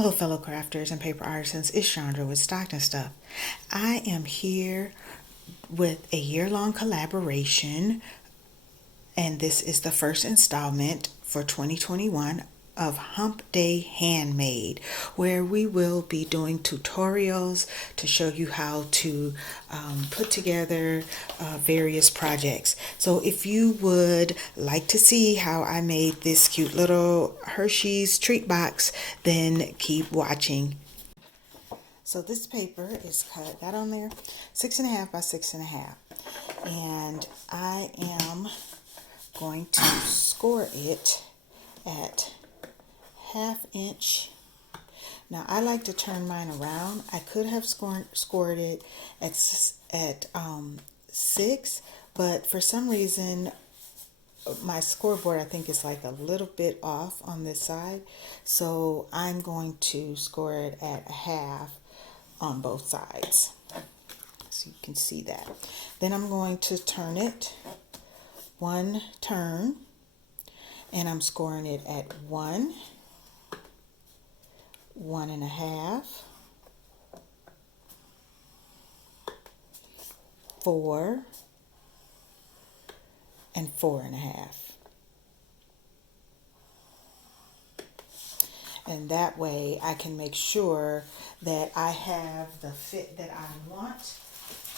Hello fellow crafters and paper artisans, it's Chandra with Stockton Stuff. I am here with a year-long collaboration, and this is the first installment for 2021 of Hump Day Handmade, where we will be doing tutorials to show you how to put together various projects. So if you would like to see how I made this cute little Hershey's treat box, then keep watching. So this paper is cut, that on there, 6.5 by 6.5, and I am going to score it at 1/2 inch. Now I like to turn mine around. I could have scored it at 6, but for some reason my scoreboard I think is like a little bit off on this side, so I'm going to score it at 1/2 on both sides, so you can see that. Then I'm going to turn it one turn, and I'm scoring it at 1, 1.5, 4, and 4.5. And that way I can make sure that I have the fit that I want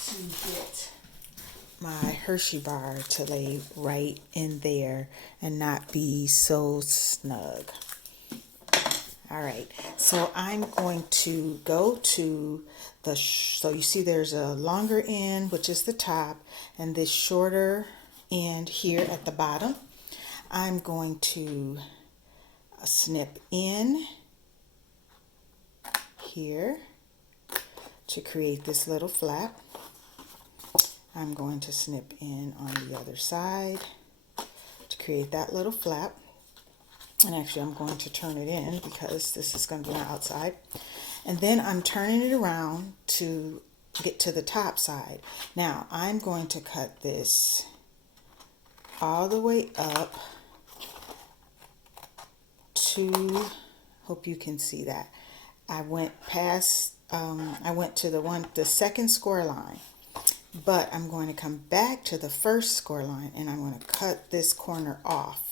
to get my Hershey bar to lay right in there and not be so snug. All right, so I'm going to go to the, so you see there's a longer end, which is the top, and this shorter end here at the bottom. I'm going to snip in here to create this little flap. I'm going to snip in on the other side to create that little flap. And actually I'm going to turn it in because this is going to be on the outside. And then I'm turning it around to get to the top side. Now I'm going to cut this all the way up to, hope you can see that. I went past, I went to the second score line, but I'm going to come back to the first score line and I'm going to cut this corner off.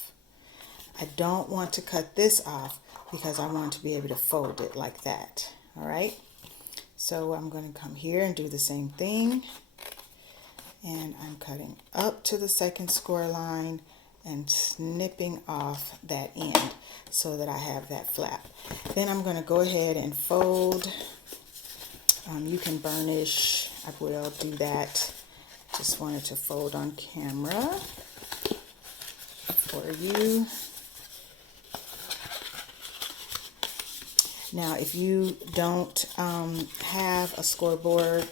I don't want to cut this off because I want to be able to fold it like that. All right. So I'm going to come here and do the same thing. And I'm cutting up to the second score line and snipping off that end so that I have that flap. Then I'm going to go ahead and fold. You can burnish. I will do that. Just wanted to fold on camera for you. Now, if you don't have a scoreboard,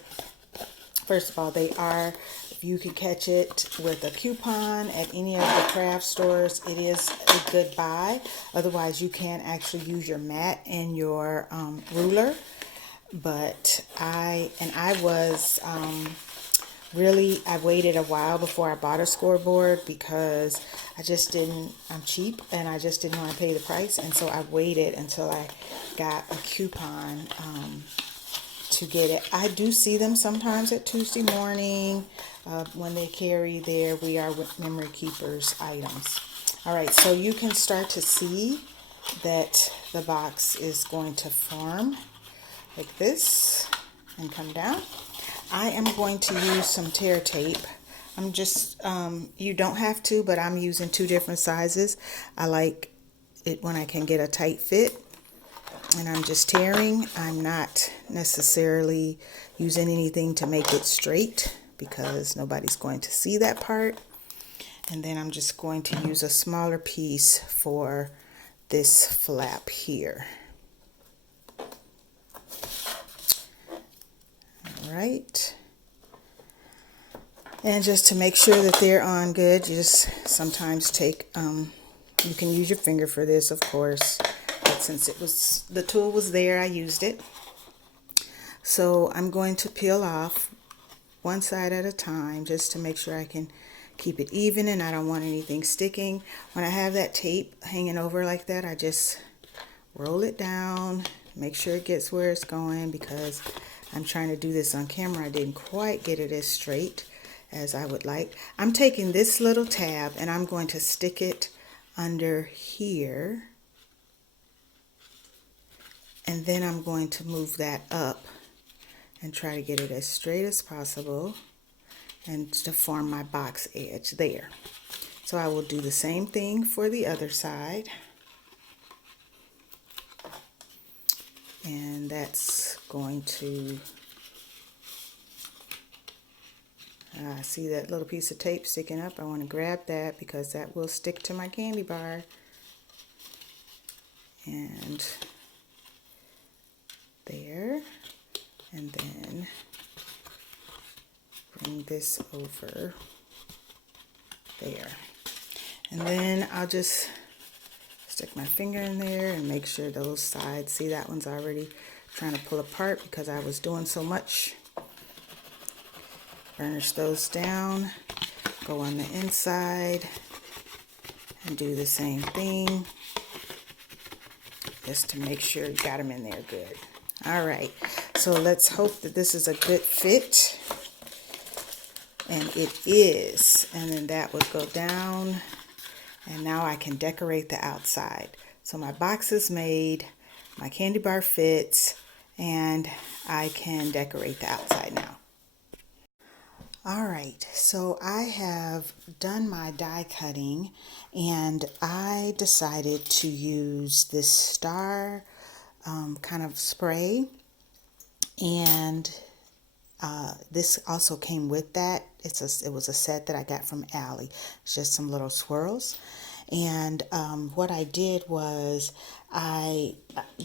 first of all, they are, if you can catch it with a coupon at any of the craft stores, it is a good buy. Otherwise, you can actually use your mat and your ruler. But I waited a while before I bought a scoreboard because I'm cheap and I just didn't want to pay the price. And so I waited until I got a coupon to get it. I do see them sometimes at Tuesday morning when they carry their We Are Memory Keepers items. All right, so you can start to see that the box is going to form like this and come down. I am going to use some tear tape. I'm just, you don't have to, but I'm using 2 different sizes. I like it when I can get a tight fit. And I'm just tearing. I'm not necessarily using anything to make it straight because nobody's going to see that part. And then I'm just going to use a smaller piece for this flap here. All right. And just to make sure that they're on good, you just sometimes take, you can use your finger for this, of course. Since the tool was there, I used it. So I'm going to peel off one side at a time just to make sure I can keep it even and I don't want anything sticking. When I have that tape hanging over like that, I just roll it down, make sure it gets where it's going, because I'm trying to do this on camera. I didn't quite get it as straight as I would like. I'm taking this little tab and I'm going to stick it under here, and then I'm going to move that up and try to get it as straight as possible and to form my box edge there. So I will do the same thing for the other side. And that's going to, see that little piece of tape sticking up. I want to grab that because that will stick to my candy bar. And there, and then bring this over there. And then I'll just stick my finger in there and make sure those sides, see that one's already trying to pull apart because I was doing so much. Burnish those down, go on the inside and do the same thing just to make sure you got them in there good. All right, so let's hope that this is a good fit, and it is. And then that would go down, and now I can decorate the outside. So my box is made, my candy bar fits, and I can decorate the outside now. All right, so I have done my die cutting, and I decided to use this star kind of spray, and this also came with that. It was a set that I got from Allie. It's just some little swirls. And what I did was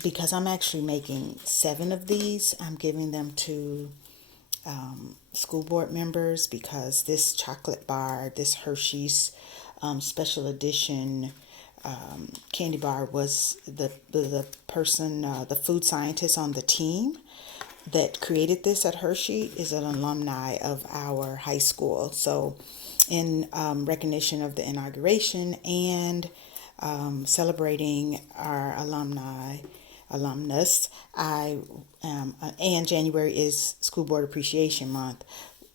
because I'm actually making 7 of these, I'm giving them to school board members, because this chocolate bar, this Hershey's special edition candy bar, was the person, the food scientist on the team that created this at Hershey is an alumni of our high school. So in recognition of the inauguration and celebrating our alumnus, and January is School Board Appreciation Month.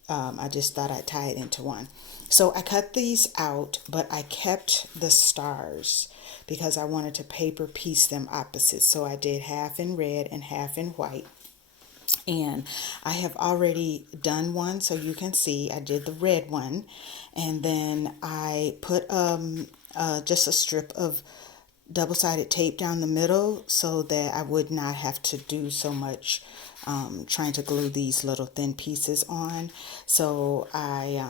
I just thought I'd tie it into one. So I cut these out, but I kept the stars because I wanted to paper piece them opposite. So I did half in red and half in white. And I have already done one, so you can see I did the red one, and then I put just a strip of double-sided tape down the middle so that I would not have to do so much trying to glue these little thin pieces on. So I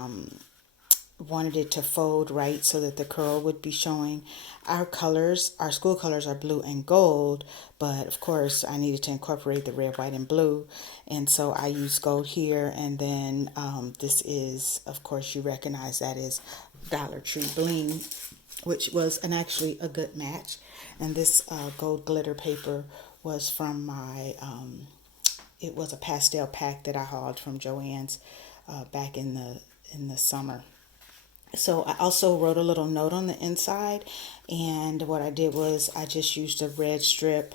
wanted it to fold right so that the curl would be showing. Our colors, our school colors, are blue and gold, but of course I needed to incorporate the red, white, and blue, and so I used gold here. And then this is, of course, you recognize that is Dollar Tree Bling, which was actually a good match. And this gold glitter paper was from my, it was a pastel pack that I hauled from Joann's back in the summer. So I also wrote a little note on the inside, and what I did was I just used a red strip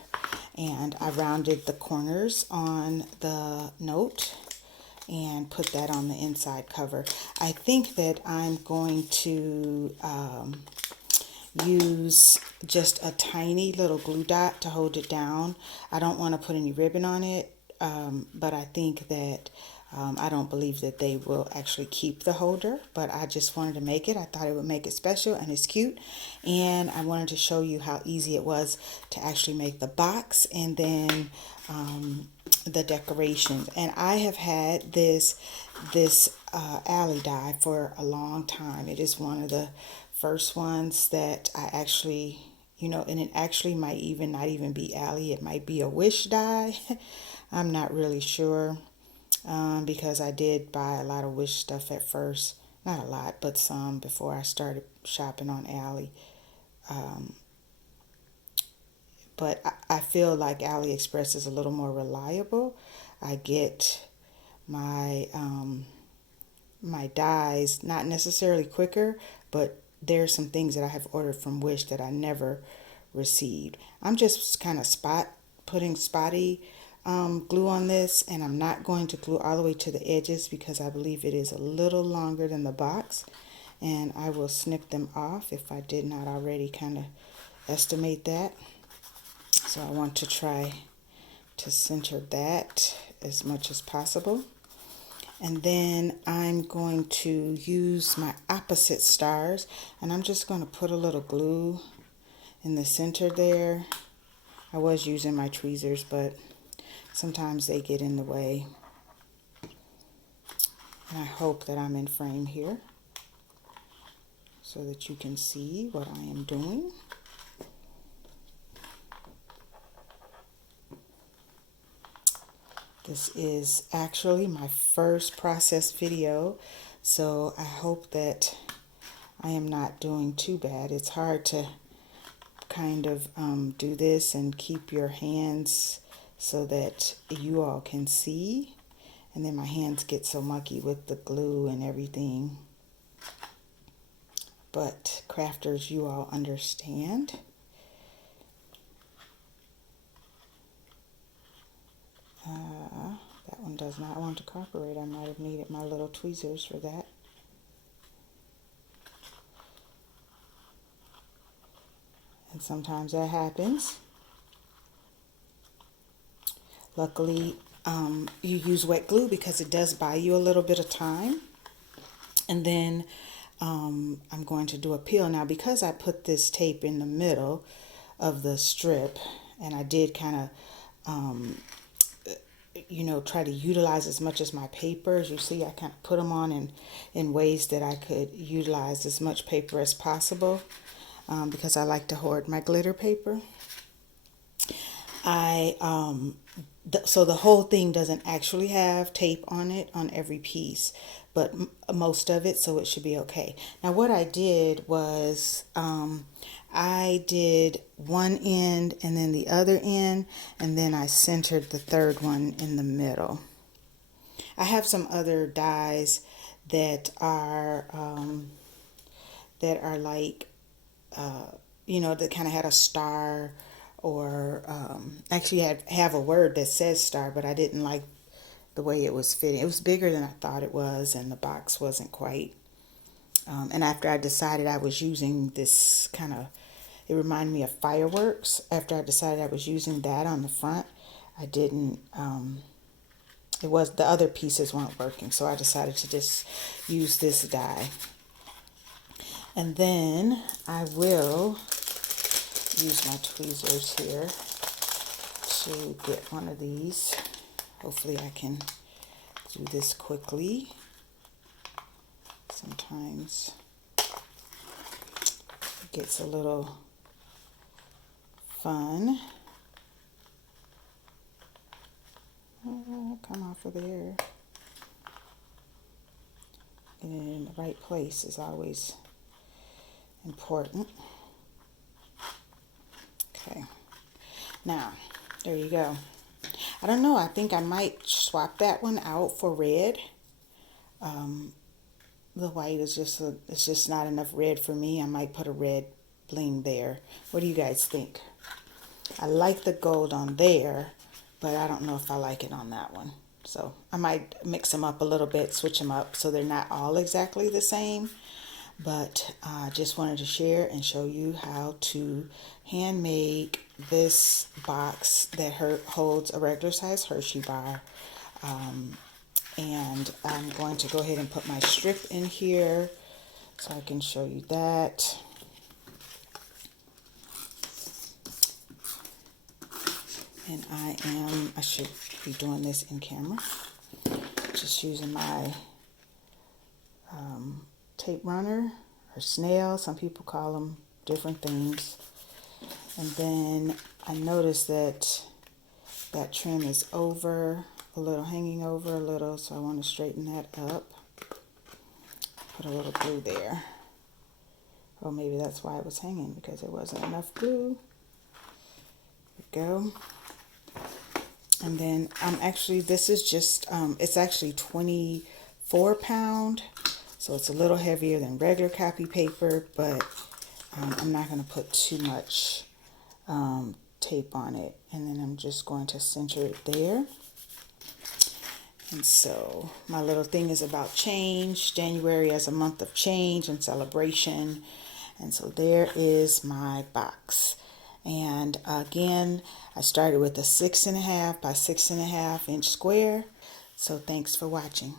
and I rounded the corners on the note and put that on the inside cover. I think that I'm going to use just a tiny little glue dot to hold it down. I don't want to put any ribbon on it, but I think that I don't believe that they will actually keep the holder, but I just wanted to make it. I thought it would make it special, and it's cute. And I wanted to show you how easy it was to actually make the box and then the decorations. And I have had this alley die for a long time. It is one of the first ones that I actually, and it actually might even not even be alley. It might be a wish die. I'm not really sure. Because I did buy a lot of Wish stuff at first. Not a lot, but some before I started shopping on Ally. But I feel like AliExpress is a little more reliable. I get my my dies not necessarily quicker, but there's some things that I have ordered from Wish that I never received. I'm just kind of spot putting spotty glue on this, and I'm not going to glue all the way to the edges because I believe it is a little longer than the box, and I will snip them off if I did not already kind of estimate that. So I want to try to center that as much as possible. And then I'm going to use my opposite stars, and I'm just going to put a little glue in the center there. I was using my tweezers, but sometimes they get in the way. And I hope that I'm in frame here so that you can see what I am doing. This is actually my first process video, so I hope that I am not doing too bad. It's hard to kind of do this and keep your hands so that you all can see, and then my hands get so mucky with the glue and everything. But crafters, you all understand. That one does not want to cooperate. I might have needed my little tweezers for that. And sometimes that happens. Luckily, you use wet glue because it does buy you a little bit of time. And then I'm going to do a peel. Now, because I put this tape in the middle of the strip, and I did kind of try to utilize as much as my paper. As you see, I kind of put them on in ways that I could utilize as much paper as possible, because I like to hoard my glitter paper. So the whole thing doesn't actually have tape on it on every piece, but most of it, so it should be okay. Now what I did was I did one end and then the other end, and then I centered the third one in the middle. I have some other dies that are like that kind of had a star, or actually have a word that says star, but I didn't like the way it was fitting. It was bigger than I thought it was, and the box wasn't quite. And after I decided I was using this kind of, it reminded me of fireworks. After I decided I was using that on the front, I didn't, the other pieces weren't working, so I decided to just use this die. And then I will use my tweezers here to get one of these. Hopefully I can do this quickly. Sometimes it gets a little fun. Come off of there. Getting it in the right place is always important. Okay, now there you go. I don't know, I think I might swap that one out for red. The white is it's just not enough red for me. I might put a red bling there. What do you guys think? I like the gold on there, but I don't know if I like it on that one. So I might mix them up a little bit, switch them up so they're not all exactly the same. But I just wanted to share and show you how to hand make this box that holds a regular size Hershey bar. And I'm going to go ahead and put my strip in here so I can show you that. And I should be doing this in camera. Just using my tape runner or snail. Some people call them different things. And then I noticed that that trim is over a little, hanging over a little, so I want to straighten that up. Put a little glue there. Or maybe that's why it was hanging, because there wasn't enough glue. There we go. And then this is just, it's actually 24 pound. So it's a little heavier than regular copy paper, but I'm not going to put too much tape on it, and then I'm just going to center it there. And so my little thing is about change, January as a month of change and celebration. And so there is my box. And again, I started with a 6.5 by 6.5 inch square. So thanks for watching.